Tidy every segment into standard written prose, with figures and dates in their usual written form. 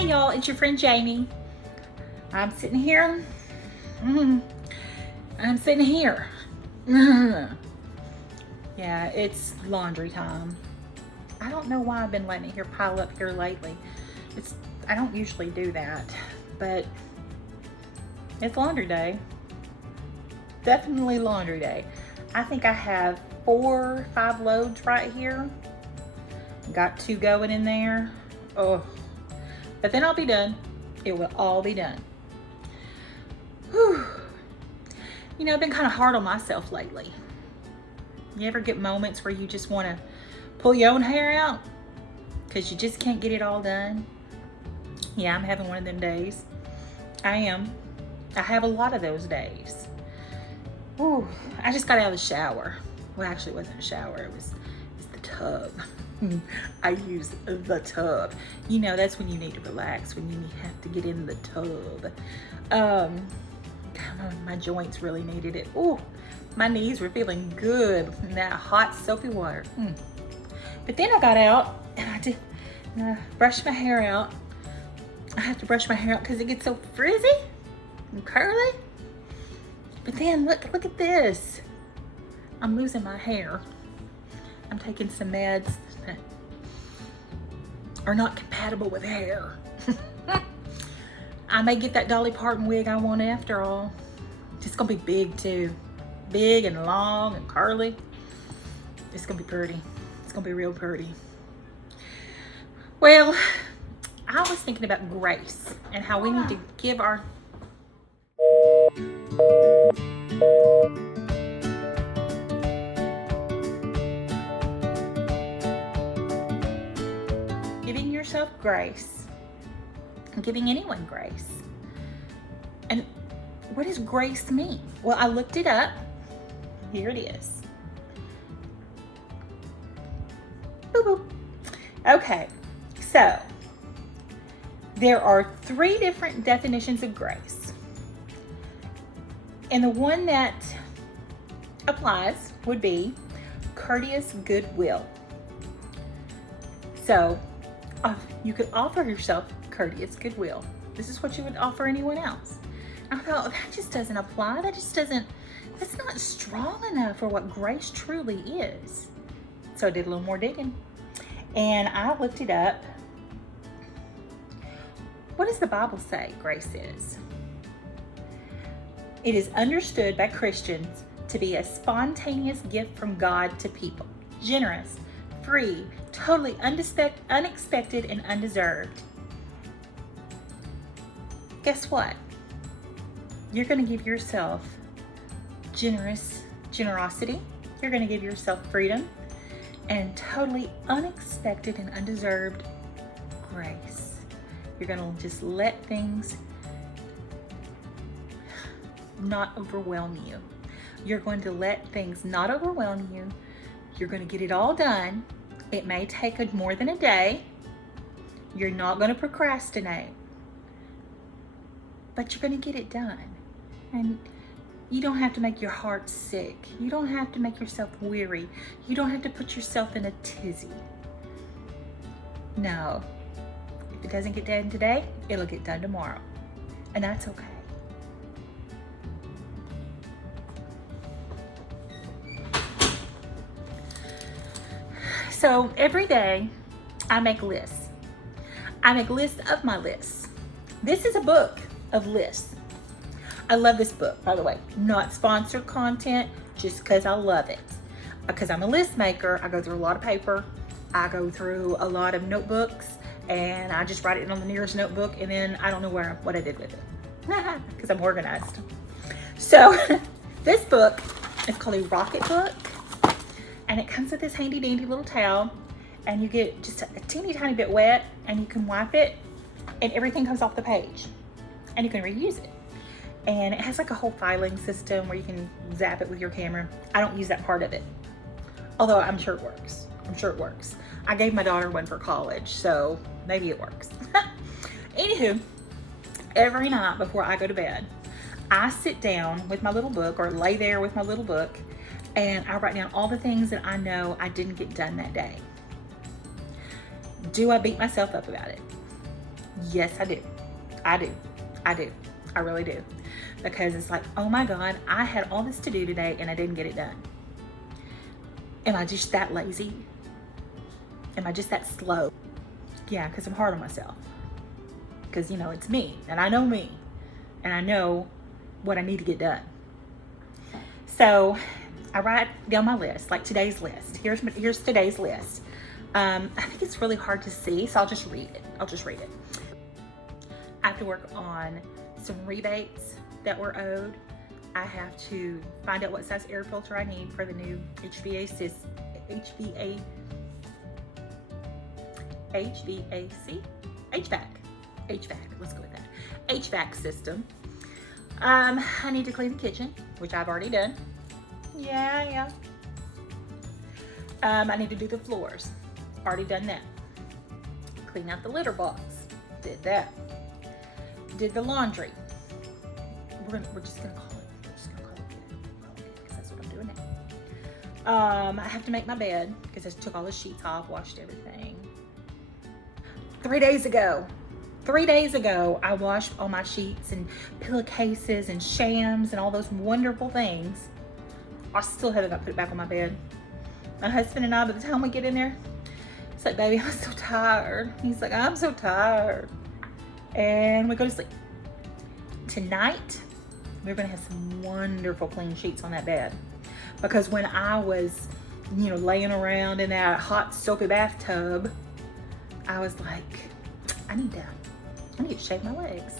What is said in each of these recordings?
Hi y'all, it's your friend Jamie. I'm sitting here. I'm sitting here. Yeah, it's laundry time. I don't know why I've been letting it here pile up here lately. I don't usually do that, but it's laundry day. Definitely laundry day. I think I have 4 or 5 loads right here. Got 2 going in there. Oh, but then I'll be done. It will all be done. Whew. You know, I've been kind of hard on myself lately. You ever get moments where you just want to pull your own hair out because you just can't get it all done? Yeah, I'm having one of them days. I am. I have a lot of those days. Ooh, I just got out of the shower. Well, actually, it wasn't a shower. It's the tub. I use the tub. You know, that's when you need to relax, when you have to get in the tub. My joints really needed it. Ooh, my knees were feeling good in that hot, soapy water. But then I got out and I did brush my hair out. I have to brush my hair out because it gets so frizzy and curly. But then look at this. I'm losing my hair. I'm taking some meds that are not compatible with hair. I may get that Dolly Parton wig I want after all. It's gonna be big too. Big and long and curly. It's gonna be pretty. It's gonna be real pretty. Well, I was thinking about grace and how we need to give our giving yourself grace and giving anyone grace. And what does grace mean? Well, I looked it up. Here it is. Boop, boop. Okay, so there are 3 different definitions of grace. And the one that applies would be courteous goodwill. So you could offer yourself courteous goodwill. This is what you would offer anyone else. I thought, that just doesn't apply. That's not strong enough for what grace truly is. So I did a little more digging and I looked it up. What does the Bible say grace is? It is understood by Christians to be a spontaneous gift from God to people. Generous, free, totally unexpected, and undeserved. Guess what? You're going to give yourself generosity. You're going to give yourself freedom and totally unexpected and undeserved grace. You're going to just let things not overwhelm you. You're going to let things not overwhelm you. You're going to get it all done. It may take more than a day. You're not going to procrastinate, but you're going to get it done. And you don't have to make your heart sick. You don't have to make yourself weary. You don't have to put yourself in a tizzy. No. If it doesn't get done today, it'll get done tomorrow. And that's okay. So every day I make lists. I make lists of my lists. This is a book of lists. I love this book, by the way. Not sponsored content, just because I love it. Because I'm a list maker, I go through a lot of paper. I go through a lot of notebooks, and I just write it on the nearest notebook, and then I don't know what I did with it. Because I'm organized. So this book is called a Rocket Book, and it comes with this handy dandy little towel, and you get just a teeny tiny bit wet, and you can wipe it, and everything comes off the page, and you can reuse it. And it has like a whole filing system where you can zap it with your camera. I don't use that part of it, although I'm sure it works. I gave my daughter one for college, so maybe it works. Anywho, every night before I go to bed, I sit down with my little book, or lay there with my little book, and I write down all the things that I know I didn't get done that day. Do I beat myself up about it? Yes, I do. I do. I do. I really do. Because it's like, oh my God, I had all this to do today and I didn't get it done. Am I just that lazy? Am I just that slow? Yeah, because I'm hard on myself. Because, you know, it's me and I know me and I know what I need to get done. So I write down my list, like today's list. Here's today's list. I think it's really hard to see, so I'll just read it. I have to work on some rebates that were owed. I have to find out what size air filter I need for the new HVAC, let's go with that. HVAC system. I need to clean the kitchen, which I've already done. Yeah. I need to do the floors. Already done that. Clean out the litter box. Did that. Did the laundry. We're just gonna call it. Because that's what I'm doing now. I have to make my bed because I took all the sheets off, washed everything. 3 days ago, I washed all my sheets and pillowcases and shams and all those wonderful things. I still haven't got put it back on my bed. My husband and I, by the time we get in there, it's like, baby, I'm so tired. He's like, I'm so tired. And we go to sleep. Tonight, we're gonna have some wonderful clean sheets on that bed. Because when I was, you know, laying around in that hot soapy bathtub, I was like, I need to shave my legs.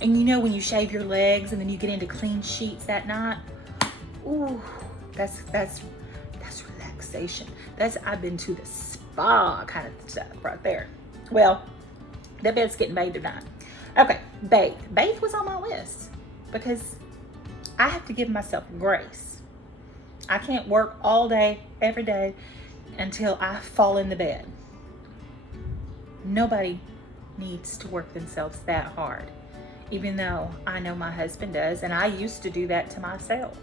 And you know, when you shave your legs and then you get into clean sheets that night, ooh, that's relaxation. I've been to the spa kind of stuff right there. Well, that bed's getting bathed tonight. Okay, bathe. Bathe was on my list because I have to give myself grace. I can't work all day, every day until I fall in the bed. Nobody needs to work themselves that hard, even though I know my husband does, and I used to do that to myself.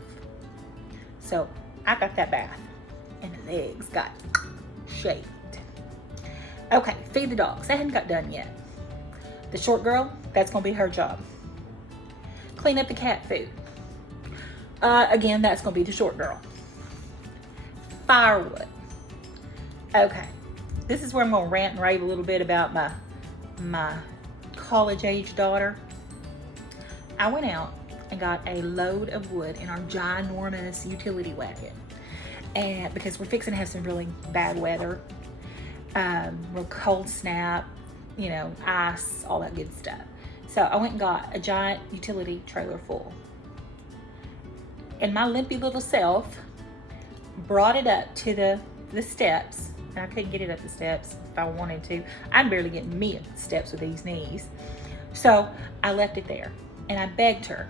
So I got that bath and the legs got shaved. Okay, feed the dogs. That hadn't got done yet. The short girl, that's gonna be her job. Clean up the cat food. Again, that's gonna be the short girl. Firewood. Okay, this is where I'm gonna rant and rave a little bit about my college-age daughter. I went out and got a load of wood in our ginormous utility wagon, and because we're fixing to have some really bad weather, real cold snap, you know, ice, all that good stuff. So I went and got a giant utility trailer full, and my limpy little self brought it up to the steps, and I couldn't get it up the steps if I wanted to. I'm barely getting me up the steps with these knees. So I left it there, and I begged her,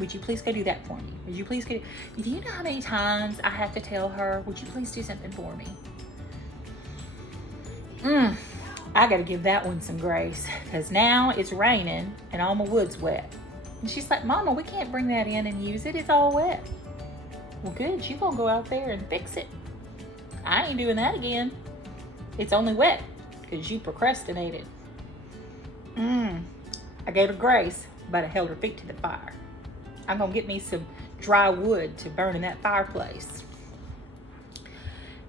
would you please go do that for me? Would you please go? Do you know how many times I have to tell her, would you please do something for me? I gotta give that one some grace, because now it's raining and all my wood's wet. And she's like, Mama, we can't bring that in and use it. It's all wet. Well, good. You gonna go out there and fix it. I ain't doing that again. It's only wet because you procrastinated. I gave her grace, but I held her feet to the fire. I'm gonna get me some dry wood to burn in that fireplace.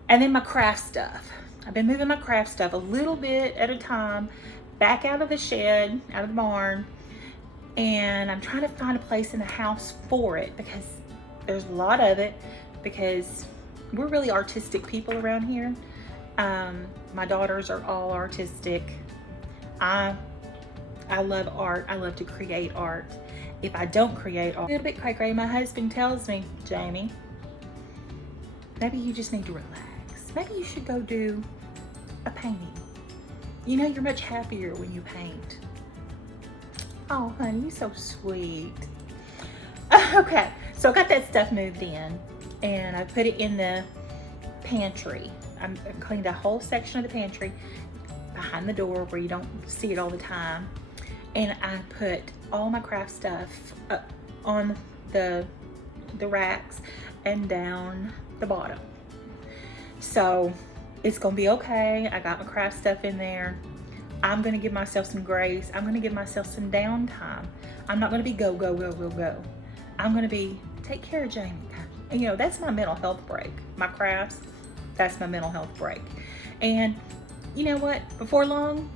And then my craft stuff. I've been moving my craft stuff a little bit at a time back out of the shed, out of the barn, and I'm trying to find a place in the house for it because there's a lot of it, because we're really artistic people around here. My daughters are all artistic. I love art. I love to create art. If I don't create art, a little bit cray-cray, my husband tells me, Jamie, maybe you just need to relax. Maybe you should go do a painting. You know, you're much happier when you paint. Oh, honey, you're so sweet. Okay, so I got that stuff moved in, and I put it in the pantry. I cleaned a whole section of the pantry behind the door where you don't see it all the time. And I put all my craft stuff up on the racks and down the bottom. So it's gonna be okay. I got my craft stuff in there. I'm going to give myself some grace. I'm going to give myself some downtime. I'm not going to be go, go, go, go, go. I'm going to be take care of Jamie. And, you know, that's my mental health break. My crafts, that's my mental health break. And you know what? Before long,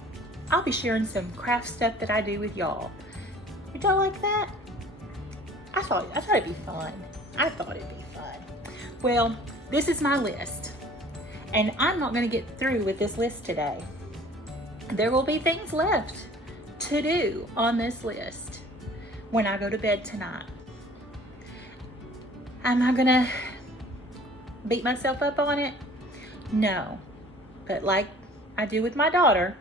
I'll be sharing some craft stuff that I do with y'all. Would y'all like that? I thought it'd be fun. I thought it'd be fun. Well, this is my list. And I'm not going to get through with this list today. There will be things left to do on this list when I go to bed tonight. Am I going to beat myself up on it? No. But like I do with my daughter,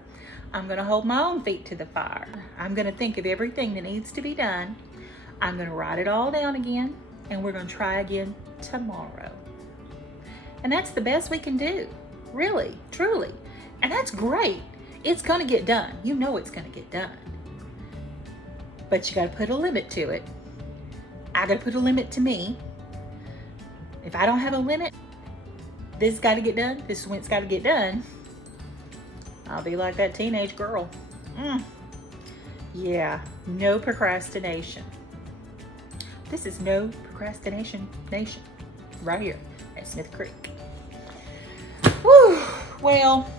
I'm going to hold my own feet to the fire. I'm going to think of everything that needs to be done. I'm going to write it all down again, and we're going to try again tomorrow. And that's the best we can do, really, truly. And that's great. It's going to get done. You know it's going to get done. But you got to put a limit to it. I got to put a limit to me. If I don't have a limit, this has got to get done. This is when it's got to get done. I'll be like that teenage girl. Yeah, no procrastination. This is no procrastination nation right here at Smith Creek. Woo! Well,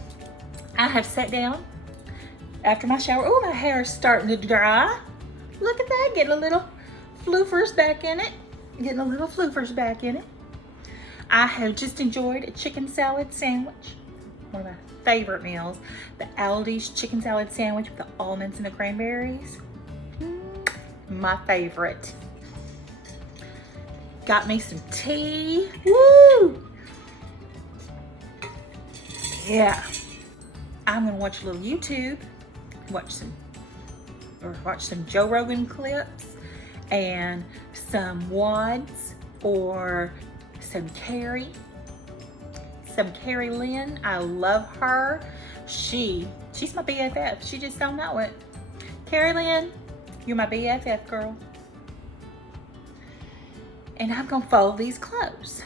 I have sat down after my shower. Oh, my hair is starting to dry. Look at that, getting a little floofers back in it. Getting a little floofers back in it. I have just enjoyed a chicken salad sandwich. One of my favorite meals. The Aldi's chicken salad sandwich with the almonds and the cranberries. My favorite. Got me some tea. Woo! Yeah. I'm gonna watch a little YouTube. Watch some Joe Rogan clips and some WODs or some Carrie Lynn. I love her. She's my BFF. She just don't know it. Carrie Lynn, you're my BFF, girl. And I'm gonna fold these clothes.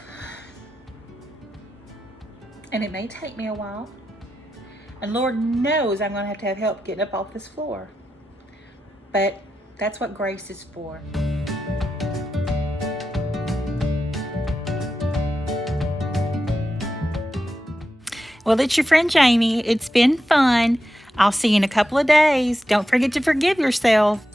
And it may take me a while. And Lord knows I'm gonna have to have help getting up off this floor. But that's what grace is for. Well, it's your friend Jamie. It's been fun. I'll see you in a couple of days. Don't forget to forgive yourself.